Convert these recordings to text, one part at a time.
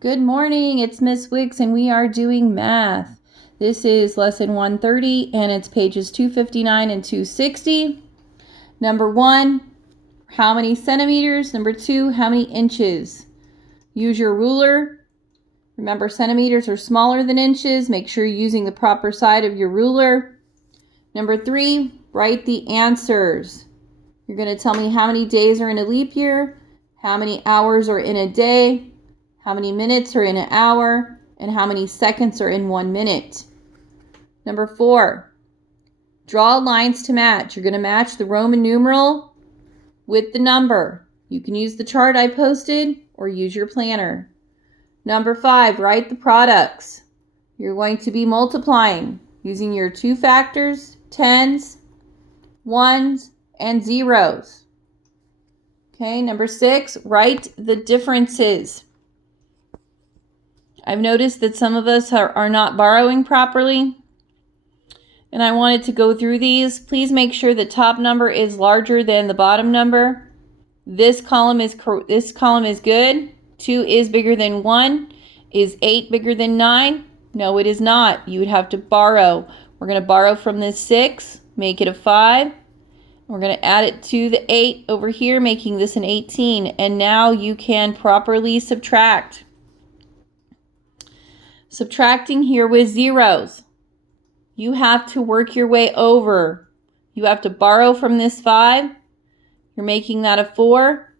Good morning, it's Miss Wicks and we are doing math. This is lesson 130 and it's pages 259 and 260. Number 1, how many centimeters? Number 2, how many inches? Use your ruler. Remember, centimeters are smaller than inches. Make sure you're using the proper side of your ruler. Number 3, write the answers. You're going to tell me how many days are in a leap year, how many hours are in a day, how many minutes are in an hour, and how many seconds are in 1 minute. Number 4, draw lines to match. You're going to match the Roman numeral with the number. You can use the chart I posted or use your planner. Number 5, write the products. You're going to be multiplying using your 2 factors, tens, ones, and zeros. Okay, number 6, write the differences. I've noticed that some of us are not borrowing properly, and I wanted to go through these. Please make sure the top number is larger than the bottom number. This column is good. 2 is bigger than 1. Is 8 bigger than 9? No, it is not. You would have to borrow. We're going to borrow from this 6, make it a 5. We're going to add it to the 8 over here, making this an 18. And now you can properly subtract. Subtracting here with zeros. You have to work your way over. You have to borrow from this 5. You're making that a 4.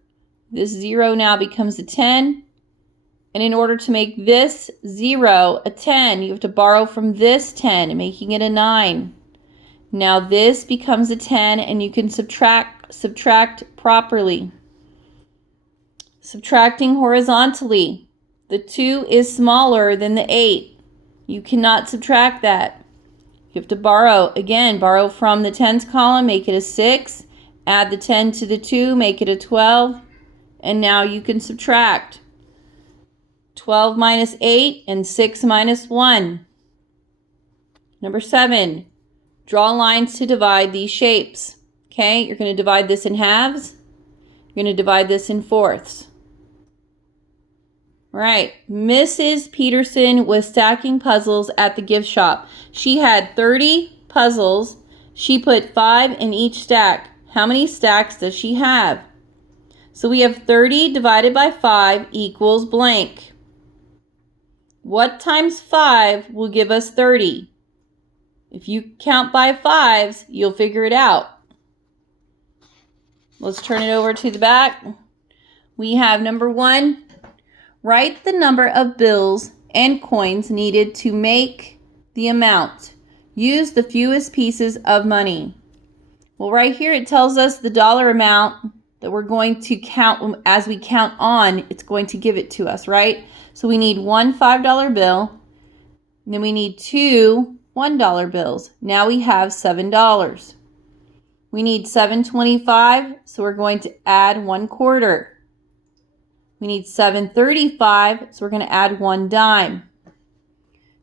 This 0 now becomes a 10. And in order to make this 0 a 10, you have to borrow from this 10, making it a 9. Now this becomes a 10 and you can subtract properly. Subtracting horizontally. The 2 is smaller than the 8. You cannot subtract that. You have to borrow. Again, borrow from the tens column, make it a 6. Add the 10 to the 2, make it a 12. And now you can subtract. 12 minus 8 and 6 minus 1. Number 7, draw lines to divide these shapes. Okay, you're going to divide this in halves. You're going to divide this in fourths. All right, Mrs. Peterson was stacking puzzles at the gift shop. She had 30 puzzles. She put 5 in each stack. How many stacks does she have? So we have 30 divided by 5 equals blank. What times 5 will give us 30? If you count by 5s, you'll figure it out. Let's turn it over to the back. We have number 1. Write the number of bills and coins needed to make the amount. Use the fewest pieces of money. Well, right here it tells us the dollar amount that we're going to count. As we count on, it's going to give it to us, right? So we need 1 $5 bill, and then we need 2 $1 bills. Now we have $7. We need 7.25, so we're going to add 1 quarter. We need 7.35, so we're going to add 1 dime.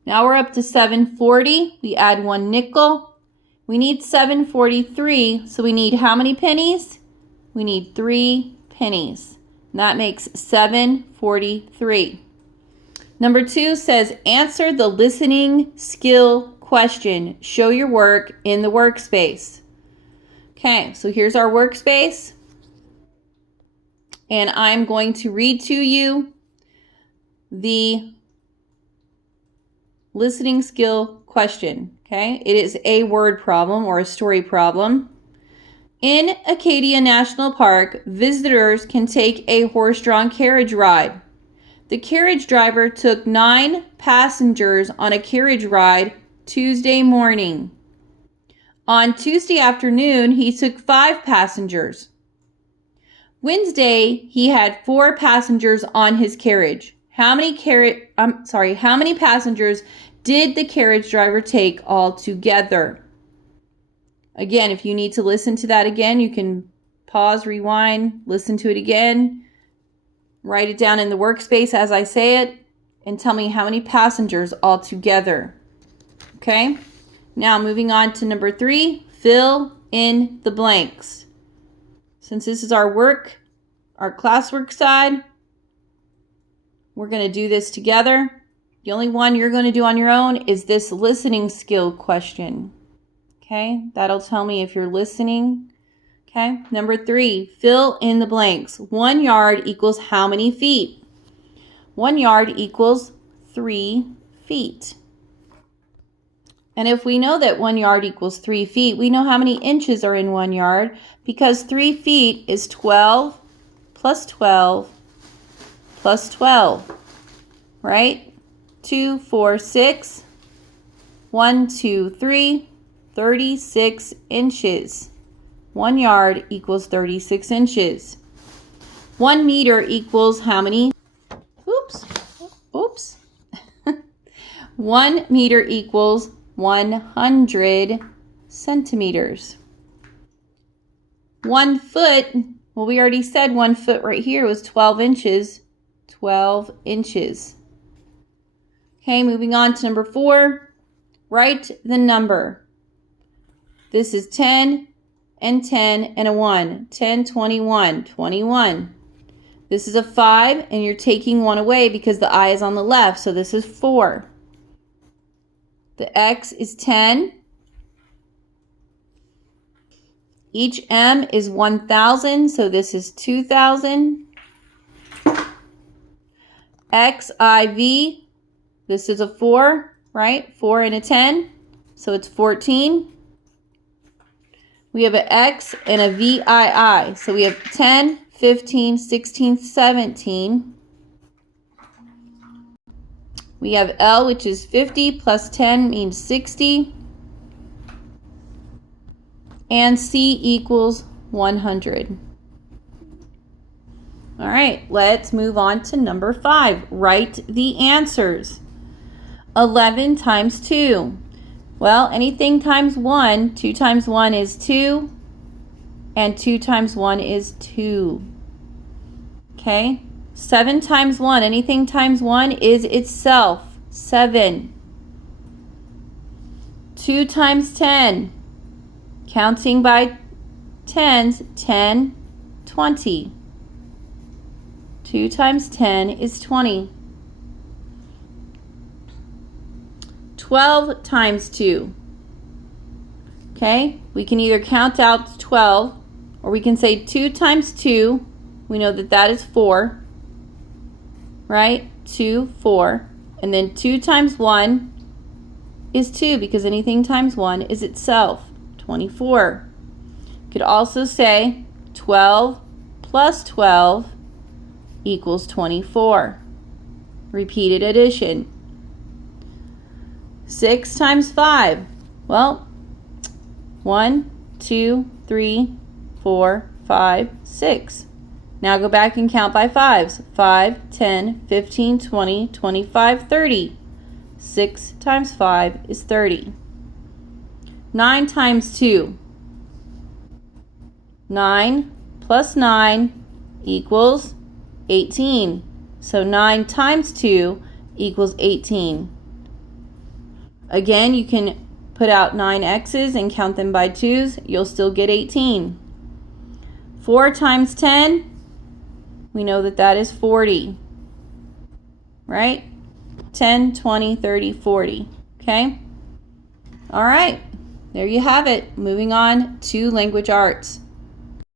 Now we're up to 7.40. We add 1 nickel. We need 7.43, so we need how many pennies? We need 3 pennies. And that makes 7.43. Number 2 says, answer the listening skill question. Show your work in the workspace. Okay, so here's our workspace. And I'm going to read to you the listening skill question. Okay, it is a word problem or a story problem. In Acadia National Park, visitors can take a horse-drawn carriage ride. The carriage driver took 9 passengers on a carriage ride Tuesday morning. On Tuesday afternoon, he took 5 passengers. Wednesday, he had 4 passengers on his carriage. How many passengers did the carriage driver take altogether? Again, if you need to listen to that again, you can pause, rewind, listen to it again, write it down in the workspace as I say it, and tell me how many passengers altogether. Okay? Now, moving on to number 3, fill in the blanks. Since this is our classwork side, We're going to do this together. The only one you're going to do on your own is this listening skill question. Okay, that'll tell me if you're listening. Okay, number 3, fill in the blanks. 1 yard equals how many feet? 1 yard equals 3 feet. And if we know that 1 yard equals 3 feet, we know how many inches are in 1 yard, because 3 feet is 12 plus 12 plus 12, right? 2, 4, 6, 1, 2, 3, 36 inches. 1 yard equals 36 inches. 1 meter equals how many? Oops. 1 meter equals 100 centimeters. 1 foot, well, we already said 1 foot right here was 12 inches. 12 inches. Okay, moving on to number 4. Write the number. This is 10 and 10 and a 1. 10, 21, 21. This is a 5, and you're taking 1 away because the I is on the left, so this is 4. The X is 10. Each M is 1,000, so this is 2,000. XIV, this is a 4, right? 4 and a 10, so it's 14. We have an X and a VII, so we have 10, 15, 16, 17. We have L, which is 50, plus 10 means 60. And C equals 100. All right, let's move on to number 5. Write the answers. 11 times 2. Well, anything times 1, 2 times 1 is 2, and 2 times 1 is 2. Okay? 7 times 1, anything times 1 is itself, 7. 2 times 10, counting by tens, 10, 20. 2 times 10 is 20. 12 times 2. Okay, we can either count out 12, or we can say 2 times 2. We know that that is 4, right? 2, 4. And then 2 times 1 is 2, because anything times 1 is itself, 24. You could also say 12 plus 12 equals 24. Repeated addition. 6 times 5. Well, 1, 2, 3, 4, 5, 6. Now go back and count by 5s. 5, 10, 15, 20, 25, 30. 6 times 5 is 30. 9 times 2. 9 plus 9 equals 18. So 9 times 2 equals 18. Again, you can put out 9 X's and count them by 2's. You'll still get 18. 4 times 10, we know that that is 40. Right? 10, 20, 30, 40. Okay? All right. There you have it. Moving on to language arts.